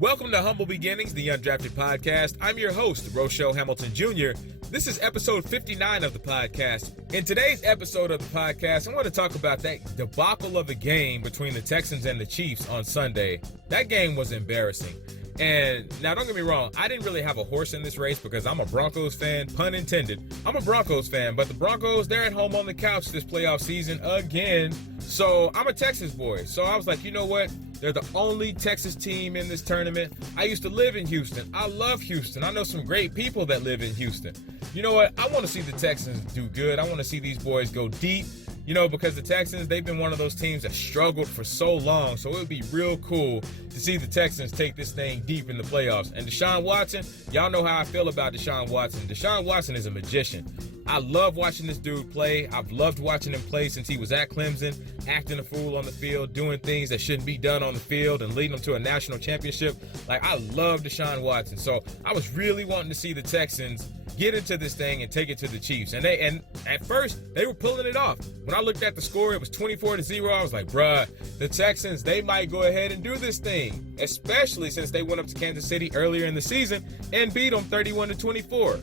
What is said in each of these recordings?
Welcome to Humble Beginnings, the Undrafted Podcast. I'm your host, Rochelle Hamilton Jr. This is episode 59 of the podcast. In today's episode of the podcast, I want to talk about that debacle of the game between the Texans and the Chiefs on Sunday. That game was embarrassing. And now, don't get me wrong, I didn't really have a horse in this race because I'm a Broncos fan, pun intended. I'm a Broncos fan, but the Broncos, they're at home on the couch this playoff season again. So I'm a Texas boy. So I was like, you know what? They're the only Texas team in this tournament. I used to live in Houston. I love Houston. I know some great people that live in Houston. You know what? I want to see the Texans do good. I want to see these boys go deep. You know, because the Texans, they've been one of those teams that struggled for so long. So it would be real cool to see the Texans take this thing deep in the playoffs. And Deshaun Watson, y'all know how I feel about Deshaun Watson. Deshaun Watson is a magician. I love watching this dude play. I've loved watching him play since he was at Clemson, acting a fool on the field, doing things that shouldn't be done on the field and leading them to a national championship. Like, I love Deshaun Watson. So I was really wanting to see the Texans get into this thing and take it to the Chiefs. And at first, they were pulling it off. When I looked at the score, it was 24-0. I was like, bruh, the Texans, they might go ahead and do this thing, especially since they went up to Kansas City earlier in the season and beat them 31-24.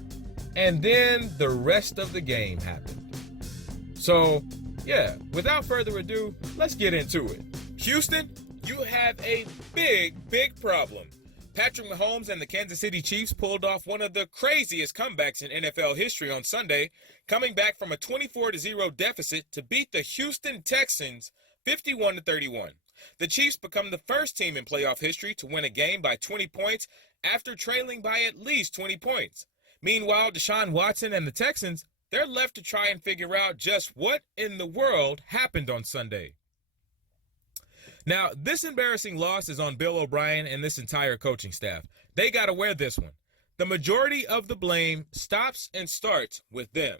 And then the rest of the game happened. So, yeah, without further ado, let's get into it. Houston, you have a big problem. Patrick Mahomes and the Kansas City Chiefs pulled off one of the craziest comebacks in NFL history on Sunday, coming back from a 24-0 deficit to beat the Houston Texans 51-31. The Chiefs become the first team in playoff history to win a game by 20 points after trailing by at least 20 points. Meanwhile, Deshaun Watson and the Texans, they're left to try and figure out just what in the world happened on Sunday. Now, this embarrassing loss is on Bill O'Brien and this entire coaching staff. They got to wear this one. The majority of the blame stops and starts with them.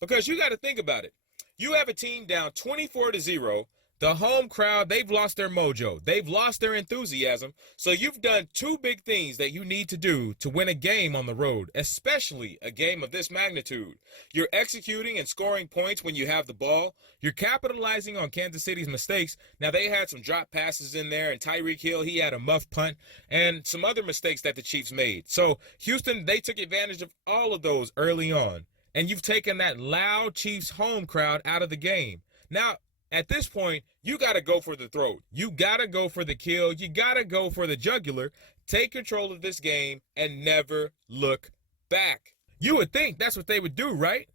Because you got to think about it. You have a team down 24-0. The home crowd, they've lost their mojo. They've lost their enthusiasm. So you've done two big things that you need to do to win a game on the road, especially a game of this magnitude. You're executing and scoring points when you have the ball. You're capitalizing on Kansas City's mistakes. Now, they had some drop passes in there, and Tyreek Hill, he had a muff punt, and some other mistakes that the Chiefs made. So Houston, they took advantage of all of those early on. And you've taken that loud Chiefs home crowd out of the game. Now, at this point, you got to go for the throat. You got to go for the kill. You got to go for the jugular. Take control of this game and never look back. You would think that's what they would do, right?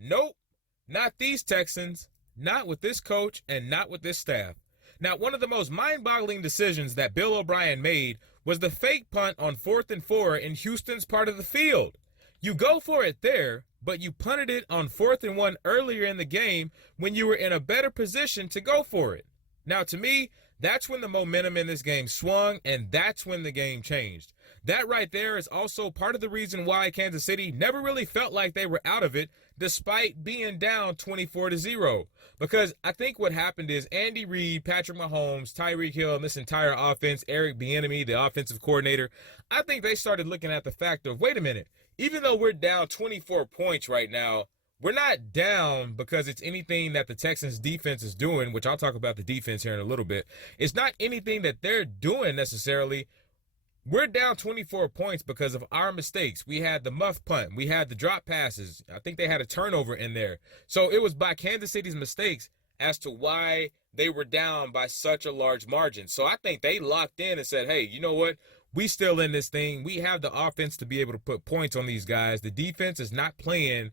Nope. Not these Texans, not with this coach, and not with this staff. Now, one of the most mind-boggling decisions that Bill O'Brien made was the fake punt on 4th and 4 in Houston's part of the field. You go for it there, but you punted it on 4th and 1 earlier in the game when you were in a better position to go for it. Now, to me, that's when the momentum in this game swung, and that's when the game changed. That right there is also part of the reason why Kansas City never really felt like they were out of it, despite being down 24-0. Because I think what happened is Andy Reid, Patrick Mahomes, Tyreek Hill, and this entire offense, Eric Bieniemy, the offensive coordinator, I think they started looking at the fact of, wait a minute, even though we're down 24 points right now, we're not down because it's anything that the Texans defense is doing, which I'll talk about the defense here in a little bit. It's not anything that they're doing necessarily. We're down 24 points because of our mistakes. We had the muff punt. We had the drop passes. I think they had a turnover in there. So it was by Kansas City's mistakes as to why they were down by such a large margin. So I think they locked in and said, hey, you know what? We still in this thing. We have the offense to be able to put points on these guys. The defense is not playing.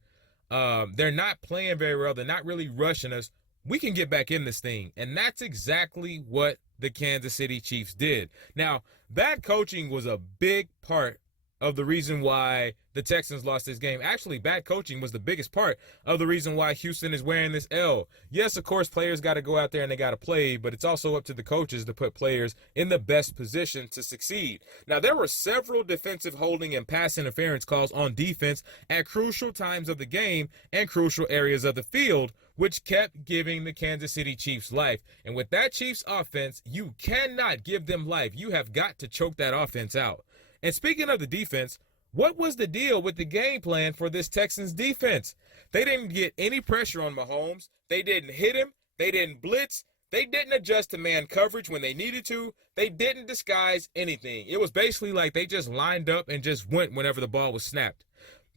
They're not playing very well. They're not really rushing us. We can get back in this thing. And that's exactly what the Kansas City Chiefs did. Now, bad coaching was a big part of the reason why the Texans lost this game. Actually, bad coaching was the biggest part of the reason why Houston is wearing this L. Yes, of course, players got to go out there and they got to play, but it's also up to the coaches to put players in the best position to succeed. Now, there were several defensive holding and pass interference calls on defense at crucial times of the game and crucial areas of the field, which kept giving the Kansas City Chiefs life. And with that Chiefs offense, you cannot give them life. You have got to choke that offense out. And speaking of the defense, what was the deal with the game plan for this Texans defense? They didn't get any pressure on Mahomes. They didn't hit him. They didn't blitz. They didn't adjust to man coverage when they needed to. They didn't disguise anything. It was basically like they just lined up and just went whenever the ball was snapped.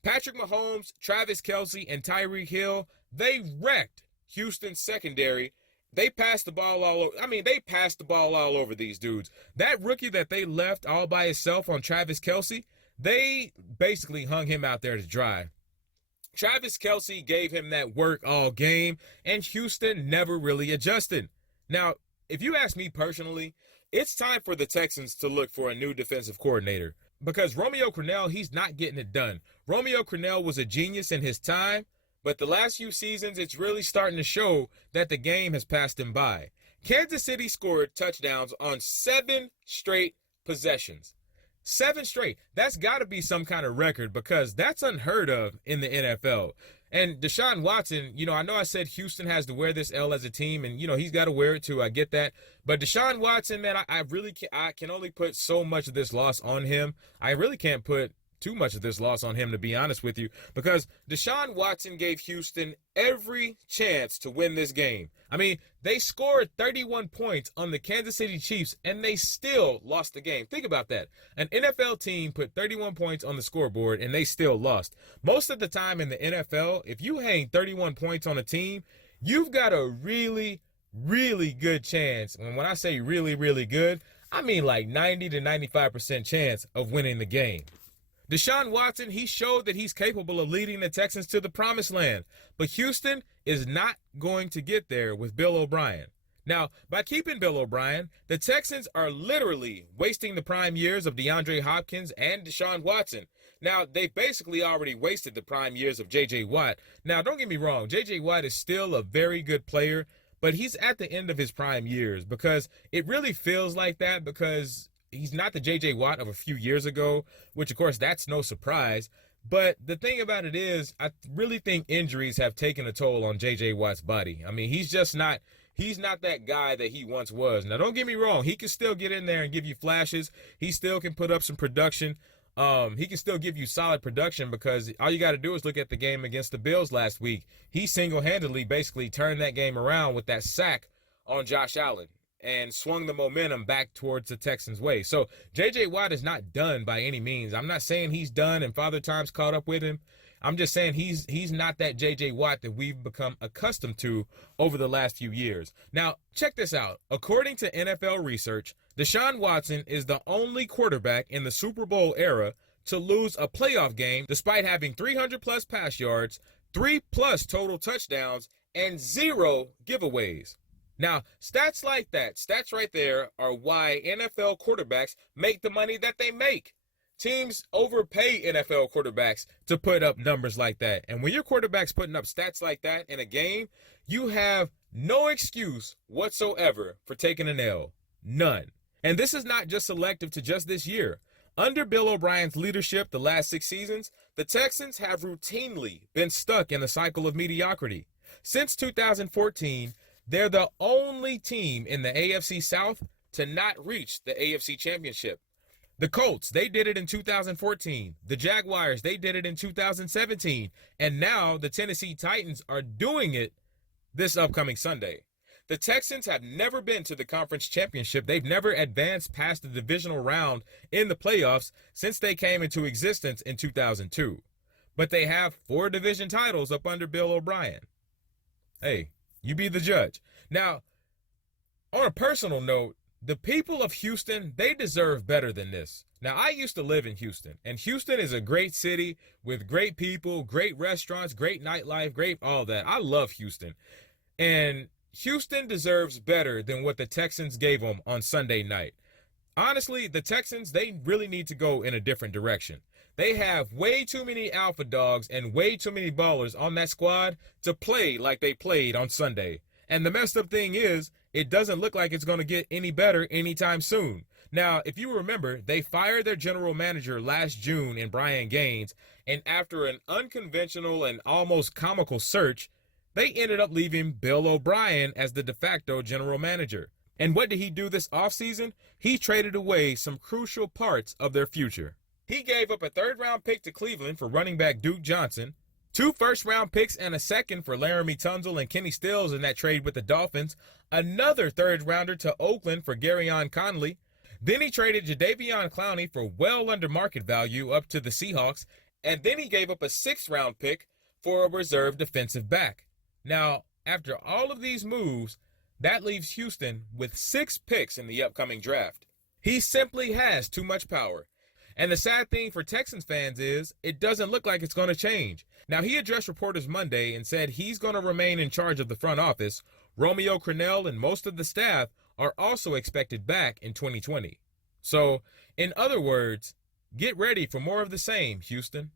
Patrick Mahomes, Travis Kelce, and Tyreek Hill, they wrecked Houston's secondary. They passed the ball all over. They passed the ball all over these dudes. That rookie that they left all by himself on Travis Kelce, they basically hung him out there to dry. Travis Kelce gave him that work all game, and Houston never really adjusted. Now, if you ask me personally, it's time for the Texans to look for a new defensive coordinator because Romeo Crennel, he's not getting it done. Romeo Crennel was a genius in his time, but the last few seasons, it's really starting to show that the game has passed him by. Kansas City scored touchdowns on 7 straight possessions. 7 straight. That's got to be some kind of record because that's unheard of in the NFL. And Deshaun Watson, I know I said Houston has to wear this L as a team, and, he's got to wear it too. I get that. But Deshaun Watson, man, I can only put so much of this loss on him. I really can't put too much of this loss on him, to be honest with you, because Deshaun Watson gave Houston every chance to win this game. They scored 31 points on the Kansas City Chiefs, and they still lost the game. Think about that. An NFL team put 31 points on the scoreboard, and they still lost. Most of the time in the NFL, if you hang 31 points on a team, you've got a really, really good chance. And when I say really, really good, I mean like 90 to 95% chance of winning the game. Deshaun Watson, he showed that he's capable of leading the Texans to the promised land, but Houston is not going to get there with Bill O'Brien. Now, by keeping Bill O'Brien, the Texans are literally wasting the prime years of DeAndre Hopkins and Deshaun Watson. Now, they've basically already wasted the prime years of J.J. Watt. Now, don't get me wrong, J.J. Watt is still a very good player, but he's at the end of his prime years because it really feels like that because he's not the J.J. Watt of a few years ago, which, of course, that's no surprise. But the thing about it is, I really think injuries have taken a toll on J.J. Watt's body. He's not that guy that he once was. Now, don't get me wrong. He can still get in there and give you flashes. He still can put up some production. He can still give you solid production because all you got to do is look at the game against the Bills last week. He single-handedly basically turned that game around with that sack on Josh Allen and swung the momentum back towards the Texans' way. So J.J. Watt is not done by any means. I'm not saying he's done and Father Time's caught up with him. I'm just saying he's not that J.J. Watt that we've become accustomed to over the last few years. Now, check this out. According to NFL research, Deshaun Watson is the only quarterback in the Super Bowl era to lose a playoff game despite having 300-plus pass yards, 3+ total touchdowns, and 0 giveaways. Now, stats like that, stats right there, are why NFL quarterbacks make the money that they make. Teams overpay NFL quarterbacks to put up numbers like that. And when your quarterback's putting up stats like that in a game, you have no excuse whatsoever for taking an L. None. And this is not just selective to just this year. Under Bill O'Brien's leadership the last 6 seasons, the Texans have routinely been stuck in the cycle of mediocrity. Since 2014, they're the only team in the AFC South to not reach the AFC Championship. The Colts, they did it in 2014. The Jaguars, they did it in 2017. And now the Tennessee Titans are doing it this upcoming Sunday. The Texans have never been to the conference championship. They've never advanced past the divisional round in the playoffs since they came into existence in 2002. But they have 4 division titles up under Bill O'Brien. Hey, you be the judge. Now, on a personal note, the people of Houston, they deserve better than this. Now, I used to live in Houston, and Houston is a great city with great people, great restaurants, great nightlife, great all that. I love Houston. And Houston deserves better than what the Texans gave them on Sunday night. Honestly, the Texans, they really need to go in a different direction. They have way too many alpha dogs and way too many ballers on that squad to play like they played on Sunday. And the messed up thing is, it doesn't look like it's going to get any better anytime soon. Now, if you remember, they fired their general manager last June in Brian Gaines, and after an unconventional and almost comical search, they ended up leaving Bill O'Brien as the de facto general manager. And what did he do this offseason? He traded away some crucial parts of their future. He gave up a 3rd-round pick to Cleveland for running back Duke Johnson, 2 first-round picks and a second for Laramie Tunsil and Kenny Stills in that trade with the Dolphins, another third-rounder to Oakland for Garyon Conley. Then he traded Jadeveon Clowney for well under market value up to the Seahawks, and then he gave up a 6th-round pick for a reserve defensive back. Now, after all of these moves, that leaves Houston with 6 picks in the upcoming draft. He simply has too much power. And the sad thing for Texans fans is it doesn't look like it's going to change. Now, he addressed reporters Monday and said he's going to remain in charge of the front office. Romeo Crennel and most of the staff are also expected back in 2020. So, in other words, get ready for more of the same, Houston.